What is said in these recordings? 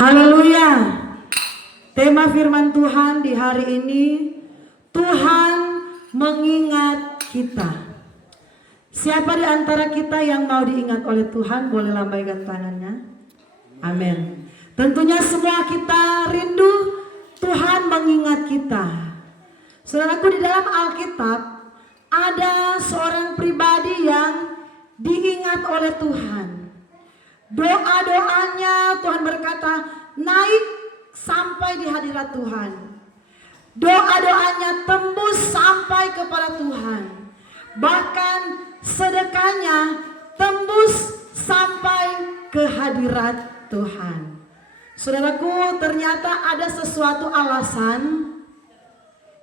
Haleluya. Tema firman Tuhan di hari ini, Tuhan mengingat kita. Siapa di antara kita yang mau diingat oleh Tuhan, boleh lambaikan tangannya. Amin. Tentunya semua kita rindu Tuhan mengingat kita. Saudaraku, di dalam Alkitab ada seorang pribadi yang diingat oleh Tuhan. Doa-doanya Tuhan berkata naik sampai di hadirat Tuhan. Doa-doanya tembus sampai kepada Tuhan. Bahkan sedekahnya tembus sampai ke hadirat Tuhan. Saudaraku, ternyata ada sesuatu alasan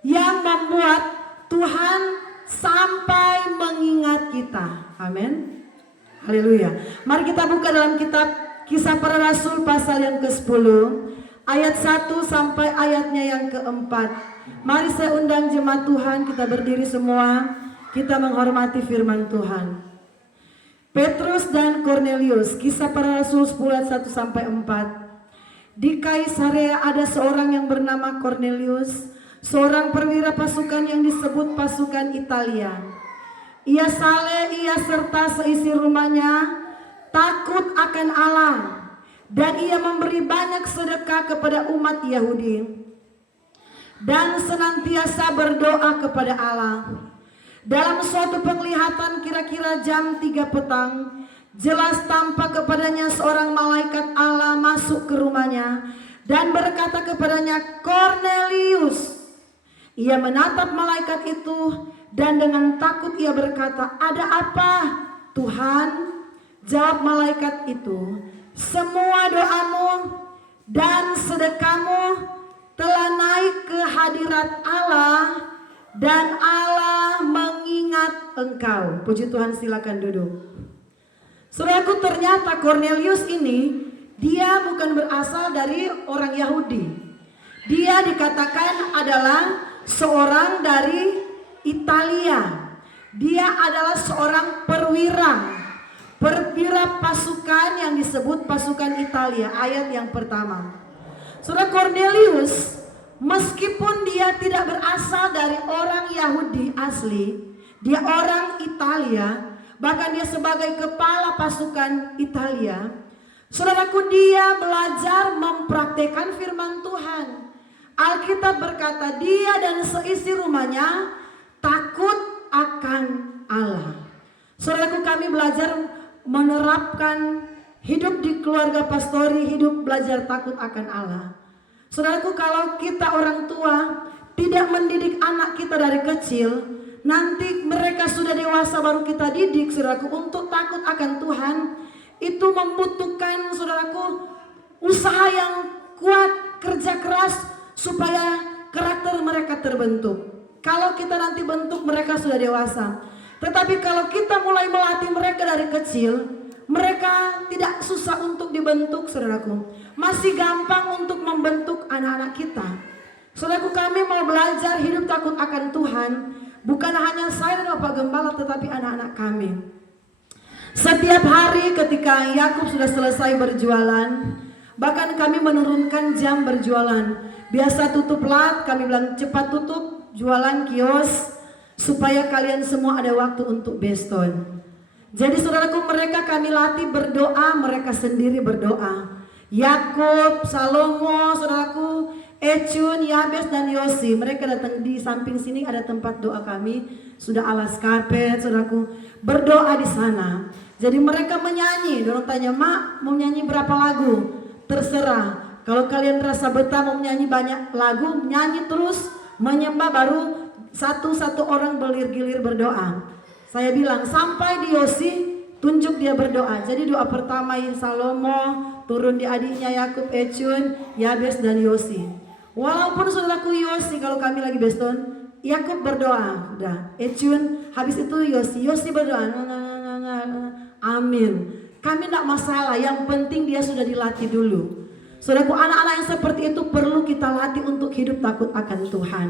yang membuat Tuhan sampai mengingat kita. Amin. Haleluya. Mari kita buka dalam kitab Kisah Para Rasul pasal yang ke-10 ayat 1 sampai ayatnya yang ke-4. Mari saya undang jemaat Tuhan, kita berdiri semua, kita menghormati firman Tuhan. Petrus dan Kornelius, Kisah Para Rasul 10 ayat 1 sampai 4. Di Kaisarea ada seorang yang bernama Kornelius, seorang perwira pasukan yang disebut pasukan Italia. Ia saleh, ia serta seisi rumahnya takut akan Allah, dan ia memberi banyak sedekah kepada umat Yahudi dan senantiasa berdoa kepada Allah. Dalam suatu penglihatan kira-kira jam 3 petang, jelas tampak kepadanya seorang malaikat Allah masuk ke rumahnya dan berkata kepadanya, "Kornelius." Ia menatap malaikat itu dan dengan takut ia berkata, "Ada apa, Tuhan?" Jawab malaikat itu, "Semua doamu dan sedekahmu telah naik ke hadirat Allah dan Allah mengingat engkau." Puji Tuhan, silakan duduk. Saudaraku, ternyata Kornelius ini dia bukan berasal dari orang Yahudi. Dia dikatakan adalah seorang dari Italia. Dia adalah seorang perwira pasukan yang disebut pasukan Italia, ayat yang pertama. Saudara, Kornelius meskipun dia tidak berasal dari orang Yahudi asli, dia orang Italia, bahkan dia sebagai kepala pasukan Italia. Saudaraku, dia belajar mempraktekkan firman Tuhan. Alkitab berkata dia dan seisi rumahnya takut akan Allah. Saudaraku, kami belajar menerapkan hidup di keluarga pastori, hidup belajar takut akan Allah. Saudaraku, kalau kita orang tua tidak mendidik anak kita dari kecil, nanti mereka sudah dewasa baru kita didik, saudaraku, untuk takut akan Tuhan. Itu membutuhkan, saudaraku, usaha yang kuat, kerja keras, supaya karakter mereka terbentuk. Kalau kita nanti bentuk mereka sudah dewasa. Tetapi kalau kita mulai melatih mereka dari kecil, mereka tidak susah untuk dibentuk, saudaraku. Masih gampang untuk membentuk anak-anak kita. Saudaraku, kami mau belajar hidup takut akan Tuhan. Bukan hanya saya dan Bapak Gembala, tetapi anak-anak kami. Setiap hari ketika Yakub sudah selesai berjualan, bahkan kami menurunkan jam berjualan. Biasa tutup lat, kami bilang cepat tutup jualan kios supaya kalian semua ada waktu untuk beston. Jadi saudaraku, mereka kami latih berdoa, mereka sendiri berdoa. Yakub, Salomo, saudaraku, Ecun, Yabes dan Yosi, mereka datang di samping sini ada tempat doa kami, sudah alas karpet, saudaraku, berdoa di sana. Jadi mereka menyanyi, dorong tanya, "Mak, mau nyanyi berapa lagu?" Terserah. Kalau kalian rasa betah mau menyanyi banyak lagu, nyanyi terus, menyembah, baru satu-satu orang bergilir berdoa. Saya bilang sampai di Yosi, tunjuk dia berdoa. Jadi doa pertama Salomo, turun di adiknya Yakub, Ecun, Yabes dan Yosi. Walaupun saudaraku Yosi, kalau kami lagi beston, Yakub berdoa, udah. Ecun, habis itu Yosi berdoa, amin. Kami tidak masalah, yang penting dia sudah dilatih dulu. Saudaraku, anak-anak yang seperti itu perlu kita latih untuk hidup takut akan Tuhan.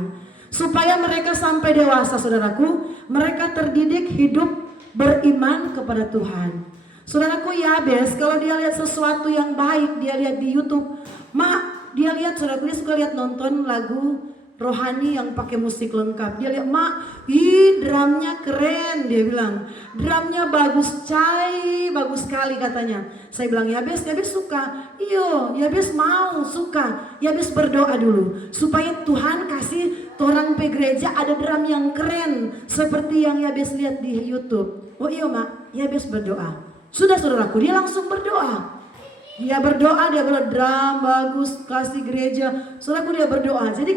Supaya mereka sampai dewasa, saudaraku, mereka terdidik hidup beriman kepada Tuhan. Saudaraku Yabes, kalau dia lihat sesuatu yang baik, dia lihat di YouTube, dia lihat, saudaraku, dia suka lihat nonton lagu rohani yang pakai musik lengkap. Dia lihat, drumnya keren, dia bilang, drumnya bagus, bagus sekali katanya. Saya bilang, Yabes suka. Iyo, Yabes mau, suka. Yabes berdoa dulu supaya Tuhan kasih orang pe gereja ada drum yang keren seperti yang Yabes lihat di YouTube. Oh iya Yabes berdoa. Sudah saudaraku, dia langsung berdoa. Dia berdoa, dia bilang drum bagus, kasih gereja. Saudaraku, dia berdoa. Jadi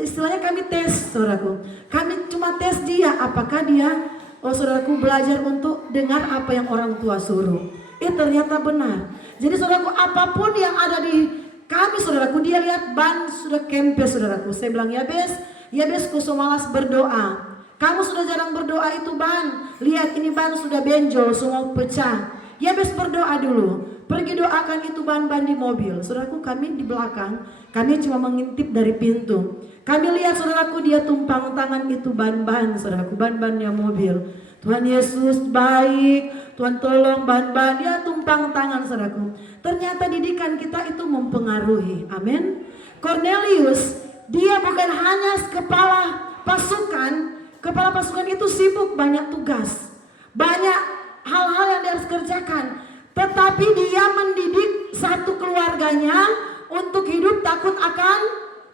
istilahnya kami tes, saudaraku. Kami cuma tes dia, apakah dia, saudaraku, belajar untuk dengar apa yang orang tua suruh. Ternyata benar. Jadi saudaraku, apapun yang ada di kami, saudaraku, dia lihat ban sudah kempes, saudaraku. Saya bilang, Yabes kuso malas berdoa. Kamu sudah jarang berdoa itu ban. Lihat ini ban sudah benjol, semua pecah. Yabes berdoa dulu. Pergi doakan itu ban-ban di mobil. Saudaraku, kami di belakang, kami cuma mengintip dari pintu. Kami lihat saudaraku, dia tumpang tangan itu ban-ban, saudaraku, ban-bannya mobil. Tuhan Yesus baik, Tuhan tolong ban-ban, dia tumpang tangan, saudaraku. Ternyata didikan kita itu mempengaruhi. Amin. Cornelius, dia bukan hanya kepala pasukan. Kepala pasukan itu sibuk, banyak tugas, banyak hal-hal yang dia harus kerjakan. Tetapi dia mendidik satu keluarganya untuk hidup takut akan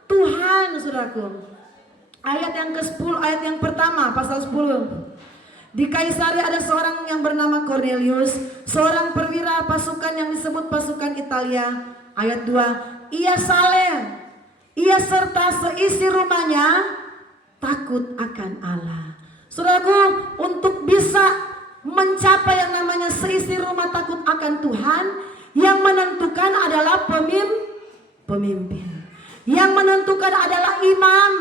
Tuhan, saudaraku. Ayat yang ke-10, ayat yang pertama, pasal 10. Di Kaisarea ada seorang yang bernama Cornelius, seorang perwira pasukan yang disebut pasukan Italia. Ayat 2, ia saleh, ia serta seisi rumahnya takut akan Allah. Saudaraku, untuk bisa mencapai yang namanya seisi rumah takut akan Tuhan, yang menentukan adalah pemimpin. Yang menentukan adalah imam.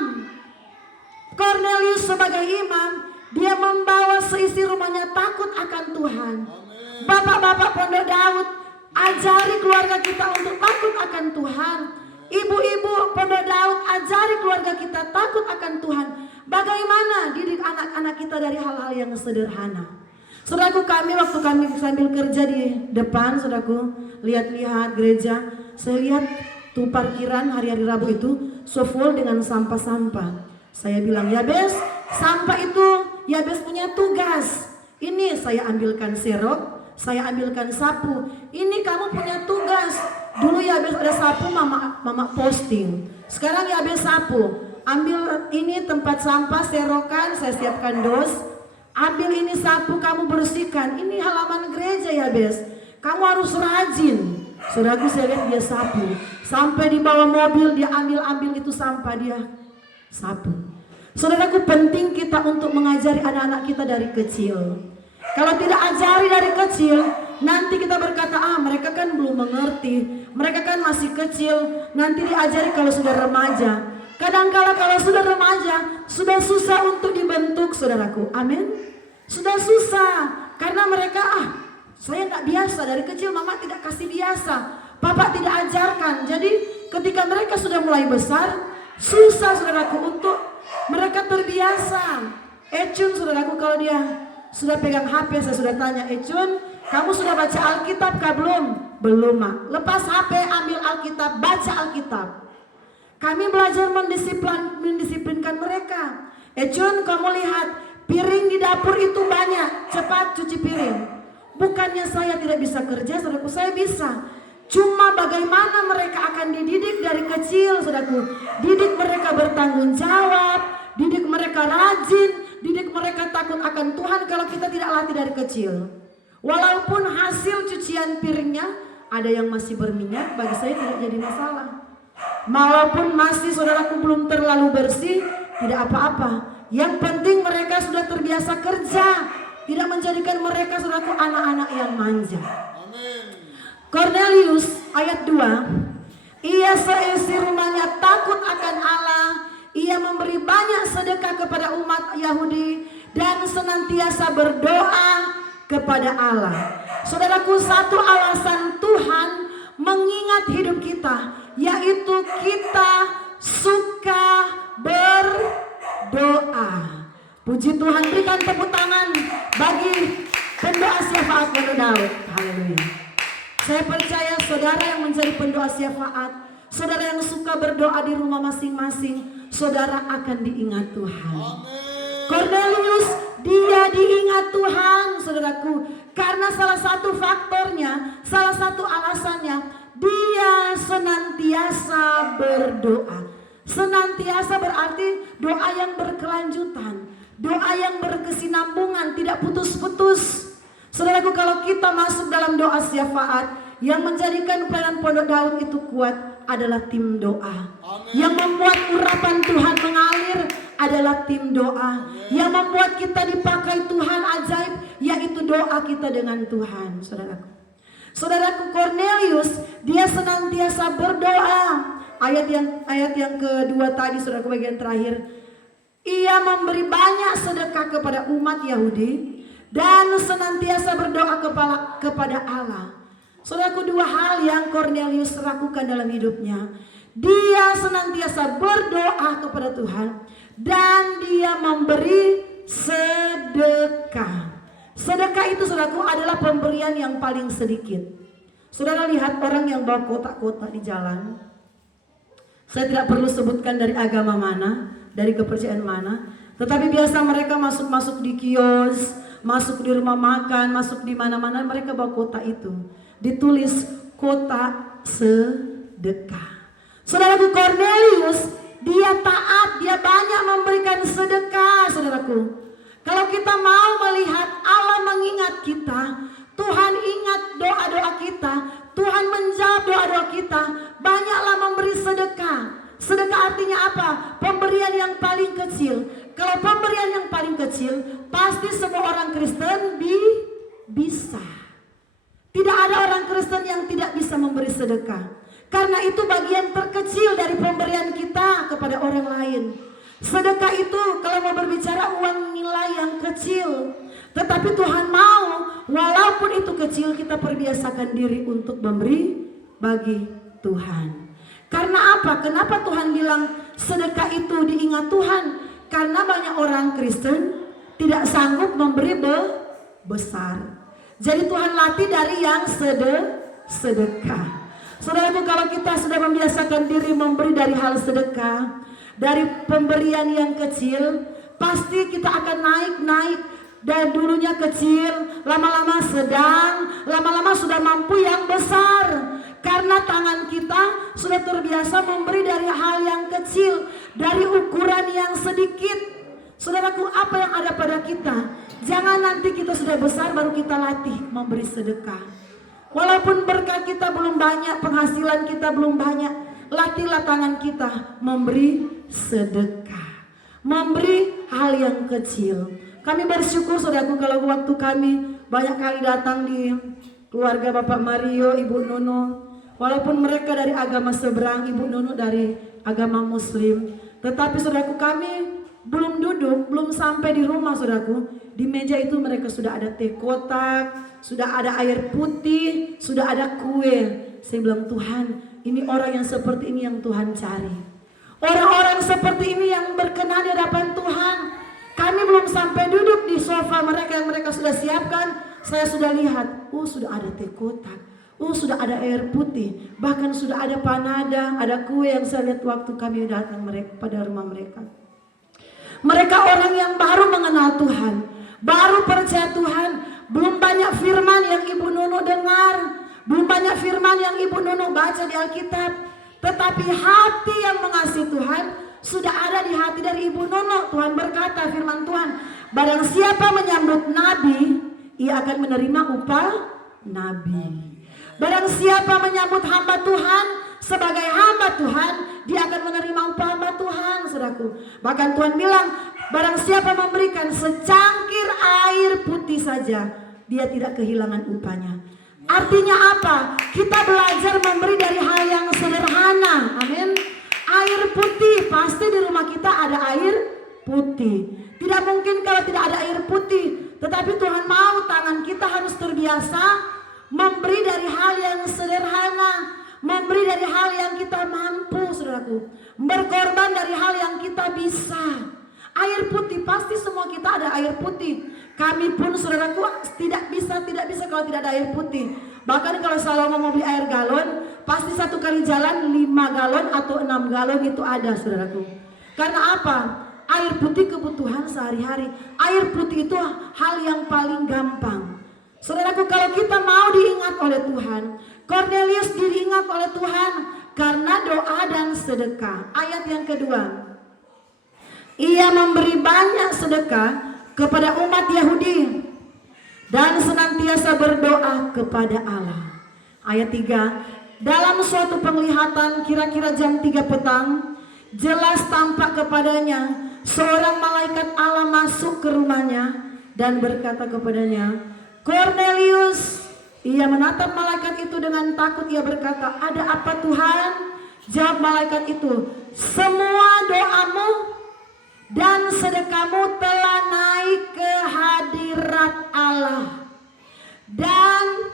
Cornelius sebagai imam, dia membawa seisi rumahnya takut akan Tuhan. Bapak-bapak Pondok Daud, ajari keluarga kita untuk takut akan Tuhan. Ibu-ibu Pondok Daud, ajari keluarga kita takut akan Tuhan. Bagaimana didik anak-anak kita dari hal-hal yang sederhana. Saudaraku, waktu kami sambil kerja di depan, saudaraku, lihat-lihat gereja, saya lihat tuh parkiran hari-hari Rabu itu so full dengan sampah-sampah. Saya bilang, Yabes, sampah itu Yabes punya tugas. Ini saya ambilkan serok, saya ambilkan sapu. Ini kamu punya tugas. Dulu Yabes ada sapu, mama posting. Sekarang Yabes sapu. Ambil ini tempat sampah, serokan, saya siapkan dos. Ambil ini sapu, kamu bersihkan. Ini halaman gereja Yabes. Kamu harus rajin. Saudaraku, saya lihat dia sapu. Sampai di bawah mobil dia ambil itu sampah, dia sapu. Saudaraku, penting kita untuk mengajari anak-anak kita dari kecil. Kalau tidak ajari dari kecil, nanti kita berkata, mereka kan belum mengerti, mereka kan masih kecil. Nanti diajari kalau sudah remaja. Kadang-kala kalau sudah remaja, sudah susah untuk dibentuk, saudaraku. Amin. Sudah susah, karena mereka, saya tidak biasa, dari kecil mama tidak kasih biasa, papa tidak ajarkan. Jadi ketika mereka sudah mulai besar, susah, saudaraku, untuk mereka terbiasa. Ecun, saudaraku, kalau dia sudah pegang HP, saya sudah tanya, Ecun, kamu sudah baca Alkitab kah belum? Belum, Mak. Lepas HP, ambil Alkitab, baca Alkitab. Kami belajar mendisiplinkan mereka. Ecun, kamu lihat, piring di dapur itu banyak, cepat cuci piring. Bukannya saya tidak bisa kerja, saudaraku, saya bisa. Cuma bagaimana mereka akan dididik dari kecil, saudaraku. Didik mereka bertanggung jawab, didik mereka rajin, didik mereka takut akan Tuhan kalau kita tidak latih dari kecil. Walaupun hasil cucian piringnya ada yang masih berminyak, bagi saya tidak jadi masalah. Walaupun masih, saudaraku, belum terlalu bersih, tidak apa-apa. Yang penting mereka sudah terbiasa kerja, tidak menjadikan mereka, saudaraku, anak-anak yang manja. Cornelius ayat 2, ia seisi rumahnya takut akan Allah, ia memberi banyak sedekah kepada umat Yahudi dan senantiasa berdoa kepada Allah. Saudaraku, satu alasan Tuhan mengingat hidup kita, yaitu kita suka berdoa. Puji Tuhan, berikan tepuk tangan bagi pendoa syafaat Pondok Daud. Haleluya. Saya percaya saudara yang menjadi pendoa syafaat, saudara yang suka berdoa di rumah masing-masing, saudara akan diingat Tuhan. Cornelius, dia diingat Tuhan, saudaraku, karena salah satu faktornya, salah satu alasannya, dia senantiasa berdoa. Senantiasa berarti doa yang berkelanjutan, doa yang berkesinambungan, tidak putus-putus. Saudaraku, kalau kita masuk dalam doa syafaat, yang menjadikan pelayanan Pondok Daud itu kuat adalah tim doa. Yang membuat urapan Tuhan mengalir adalah tim doa. Yang membuat kita dipakai Tuhan ajaib, yaitu doa kita dengan Tuhan. Saudaraku, Cornelius, dia senantiasa berdoa. Ayat yang kedua tadi, saudaraku, bagian terakhir, ia memberi banyak sedekah kepada umat Yahudi dan senantiasa berdoa kepada Allah. Saudaraku, dua hal yang Cornelius lakukan dalam hidupnya. Dia senantiasa berdoa kepada Tuhan dan dia memberi sedekah. Sedekah itu, saudaraku, adalah pemberian yang paling sedikit. Saudara lihat orang yang bawa kotak-kotak di jalan. Saya tidak perlu sebutkan dari agama mana, dari kepercayaan mana, tetapi biasa mereka masuk di kios, masuk di rumah makan, masuk di mana-mana, mereka bawa kotak itu. Ditulis kotak sedekah. Saudaraku, Cornelius, dia taat, dia banyak memberikan sedekah, saudaraku. Kalau kita mau melihat Allah mengingat kita, Tuhan ingat doa-doa kita, Tuhan menjawab doa-doa kita, banyaklah memberi sedekah. Sedekah artinya apa? Pemberian yang paling kecil. Kalau pemberian yang paling kecil, pasti semua orang Kristen bisa. Tidak ada orang Kristen yang tidak bisa memberi sedekah. Karena itu bagian terkecil dari pemberian kita kepada orang lain. Sedekah itu kalau mau berbicara uang nilai yang kecil. Tetapi Tuhan mau, walaupun itu kecil, kita perbiasakan diri untuk memberi bagi Tuhan. Karena apa? Kenapa Tuhan bilang sedekah itu diingat Tuhan? Karena banyak orang Kristen tidak sanggup memberi besar. Jadi Tuhan latih dari yang sedekah. Saudaraku, kalau kita sudah membiasakan diri memberi dari hal sedekah, dari pemberian yang kecil, pasti kita akan naik. Dan dulunya kecil, lama-lama sedang, lama-lama sudah mampu yang besar. Karena tangan kita sudah terbiasa memberi dari hal yang kecil, dari ukuran yang sedikit. Saudaraku, apa yang ada pada kita? Jangan nanti kita sudah besar baru kita latih memberi sedekah. Walaupun berkah kita belum banyak, penghasilan kita belum banyak, latihlah tangan kita memberi sedekah, memberi hal yang kecil. Kami bersyukur, saudaraku, kalau waktu kami banyak kali datang di keluarga Bapak Mario, Ibu Nono. Walaupun mereka dari agama seberang, Ibu Nono dari agama Muslim, tetapi saudaraku, kami belum duduk, belum sampai di rumah, saudaraku. Di meja itu mereka sudah ada teh kotak, sudah ada air putih, sudah ada kue. Saya bilang, Tuhan, ini orang yang seperti ini yang Tuhan cari. Orang-orang seperti ini yang berkenan di hadapan Tuhan. Kami belum sampai duduk di sofa mereka yang mereka sudah siapkan. Saya sudah lihat, sudah ada teh kotak, sudah ada air putih, bahkan sudah ada panada, ada kue yang saya lihat waktu kami datang pada rumah mereka. Mereka orang yang baru mengenal Tuhan, baru percaya Tuhan, belum banyak firman yang Ibu Nono dengar, belum banyak firman yang Ibu Nono baca di Alkitab, tetapi hati yang mengasihi Tuhan sudah ada di hati dari Ibu Nono. Tuhan berkata, firman Tuhan, barang siapa menyambut nabi, ia akan menerima upah nabi. Barang siapa menyambut hamba Tuhan sebagai hamba Tuhan, dia akan menerima upah hamba Tuhan, saudaraku. Bahkan Tuhan bilang, barang siapa memberikan secangkir air putih saja, dia tidak kehilangan upahnya. Artinya apa? Kita belajar memberi dari hal yang sederhana. Amin. Air putih, pasti di rumah kita ada air putih. Tidak mungkin kalau tidak ada air putih. Tetapi Tuhan mau tangan kita harus terbiasa memberi dari hal yang sederhana, memberi dari hal yang kita mampu, saudaraku. Berkorban dari hal yang kita bisa. Air putih, pasti semua kita ada air putih. Kami pun saudaraku tidak bisa kalau tidak ada air putih. Bahkan kalau Salomo mau beli air galon, pasti satu kali jalan 5 galon atau 6 galon itu ada saudaraku. Karena apa? Air putih kebutuhan sehari-hari. Air putih itu hal yang paling gampang. Saudaraku, kalau kita mau diingat oleh Tuhan, Cornelius diingat oleh Tuhan karena doa dan sedekah. Ayat yang kedua, ia memberi banyak sedekah kepada umat Yahudi dan senantiasa berdoa kepada Allah. Ayat 3, dalam suatu penglihatan kira-kira jam 3 petang, jelas tampak kepadanya seorang malaikat Allah masuk ke rumahnya dan berkata kepadanya, Cornelius. Ia menatap malaikat itu dengan takut. Ia berkata, ada apa Tuhan? Jawab malaikat itu, semua doamu dan sedekahmu telah naik ke hadirat Allah, dan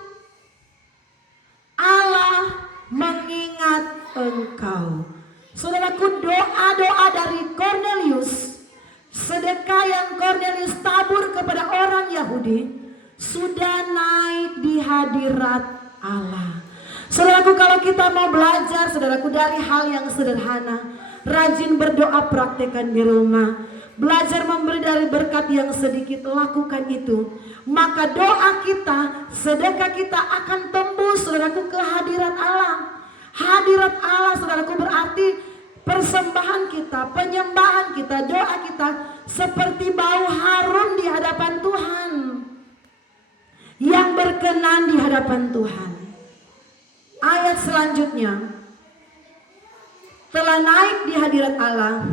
Allah mengingat engkau. Saudaraku, doa-doa dari Cornelius, sedekah yang Cornelius tabur kepada orang Yahudi sudah naik di hadirat Allah. Saudaraku, kalau kita mau belajar saudaraku dari hal yang sederhana, rajin berdoa, praktekkan di rumah, belajar memberi dari berkat yang sedikit, lakukan itu, maka doa kita, sedekah kita akan tembus saudaraku ke hadirat Allah. Hadirat Allah saudaraku berarti persembahan kita, penyembahan kita, doa kita seperti bau harum di hadapan Tuhan, yang berkenan di hadapan Tuhan. Ayat selanjutnya, telah naik di hadirat Allah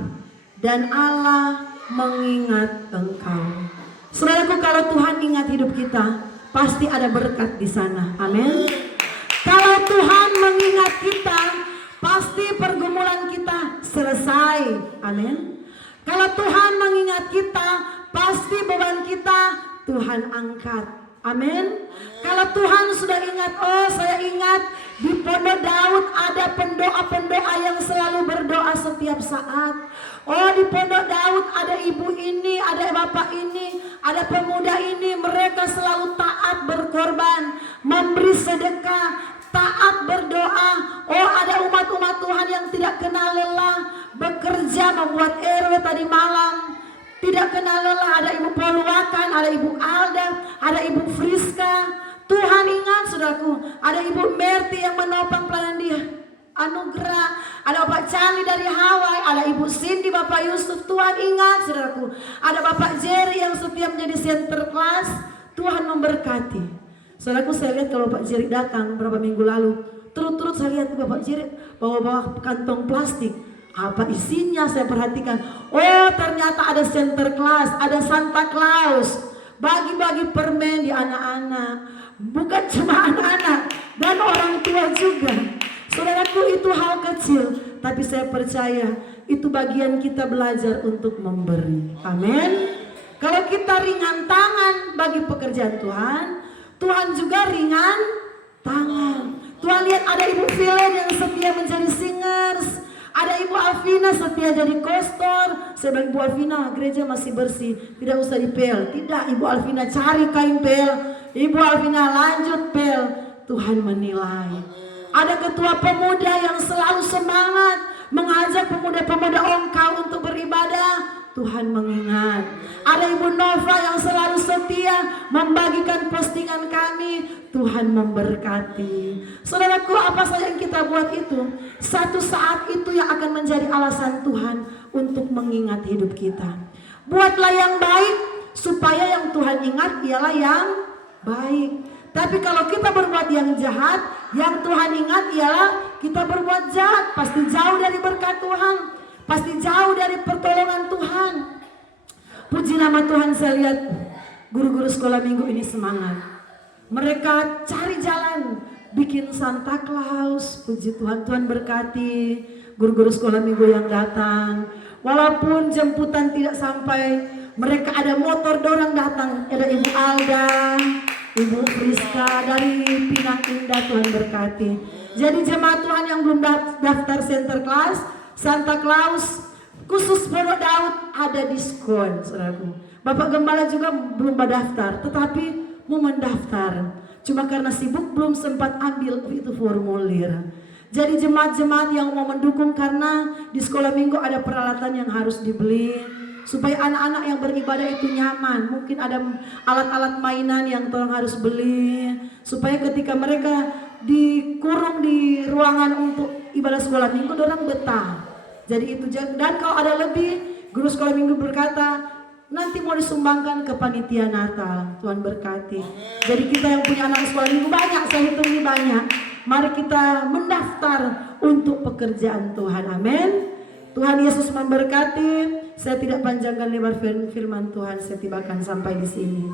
dan Allah mengingat engkau. Saudaraku, kalau Tuhan ingat hidup kita, pasti ada berkat di sana. Amin. Kalau Tuhan mengingat kita, pasti pergumulan kita selesai. Amin. Kalau Tuhan mengingat kita, pasti beban kita Tuhan angkat. Amin. Kalau Tuhan sudah ingat, oh saya ingat di Pondok Daud ada pendoa-pendoa yang selalu berdoa setiap saat. Oh di Pondok Daud ada ibu ini, ada bapak ini, ada pemuda ini, mereka selalu taat berkorban, memberi sedekah, taat berdoa. Oh ada umat-umat Tuhan yang tidak kenal lelah, bekerja membuat RW tadi malam, tidak kenal lelah. Ada Ibu Poluakan, ada Ibu Alda, ada Ibu Friska. Tuhan ingat saudaraku. Ada Ibu Merti yang menopang pelayanan dia Anugerah, ada Bapak Candi dari Hawaii, ada Ibu Cindy, Bapak Yusuf. Tuhan ingat saudaraku. Ada Bapak Jerry yang setia menjadi center class. Tuhan memberkati. Saudaraku, saya lihat kalau Bapak Jerry datang beberapa minggu lalu, turut-turut saya lihat Bapak Jerry bawa kantong plastik. Apa isinya saya perhatikan. Oh ternyata ada center class, ada Santa Claus, bagi-bagi permen di anak-anak. Bukan cuma anak-anak dan orang tua juga. Saudaraku, itu hal kecil, tapi saya percaya itu bagian kita belajar untuk memberi. Amin. Kalau kita ringan tangan bagi pekerjaan Tuhan, Tuhan juga ringan tangan. Tuhan lihat ada Ibu Vilen yang setia menjadi singers, ada Ibu Alvina setia jadi kostor. Saya bilang, Ibu Alvina, gereja masih bersih, tidak usah dipel. Tidak, Ibu Alvina cari kain pel, Ibu Alvina lanjut pel. Tuhan menilai. Ada ketua pemuda yang selalu semangat mengajak pemuda-pemuda Ongkau untuk beribadah. Tuhan mengingat. Ada Ibu Nova yang selalu setia membagikan postingan kami. Tuhan memberkati. Saudaraku, apa saja yang kita buat itu, satu saat itu yang akan menjadi alasan Tuhan untuk mengingat hidup kita. Buatlah yang baik supaya yang Tuhan ingat ialah yang baik. Tapi kalau kita berbuat yang jahat, yang Tuhan ingat ialah kita berbuat jahat, pasti jauh dari berkat Tuhan, pasti jauh dari pertolongan Tuhan. Puji nama Tuhan, saya lihat guru-guru sekolah minggu ini semangat. Mereka cari jalan bikin Santa Claus. Puji Tuhan, Tuhan berkati guru-guru sekolah minggu yang datang. Walaupun jemputan tidak sampai, mereka ada motor dorong datang. Ada Ibu Alda, Ibu Friska dari Pinang Indah. Tuhan berkati. Jadi jemaat Tuhan yang belum daftar center class Santa Claus khusus Pondok Daud ada diskon, saudaraku. Bapak Gembala juga belum mendaftar, tetapi mau mendaftar. Cuma karena sibuk belum sempat ambil itu formulir. Jadi jemaat-jemaat yang mau mendukung, karena di sekolah minggu ada peralatan yang harus dibeli supaya anak-anak yang beribadah itu nyaman. Mungkin ada alat-alat mainan yang tolong harus beli supaya ketika mereka dikurung di ruangan untuk ibadah sekolah minggu, orang betah. Jadi itu, dan kalau ada lebih, guru sekolah minggu berkata nanti mau disumbangkan ke panitia Natal. Tuhan berkati. Jadi kita yang punya anak sekolah minggu banyak, saya hitung ini banyak. Mari kita mendaftar untuk pekerjaan Tuhan. Amin. Tuhan Yesus memberkati. Saya tidak panjangkan lebar firman Tuhan, saya tibakan sampai di sini.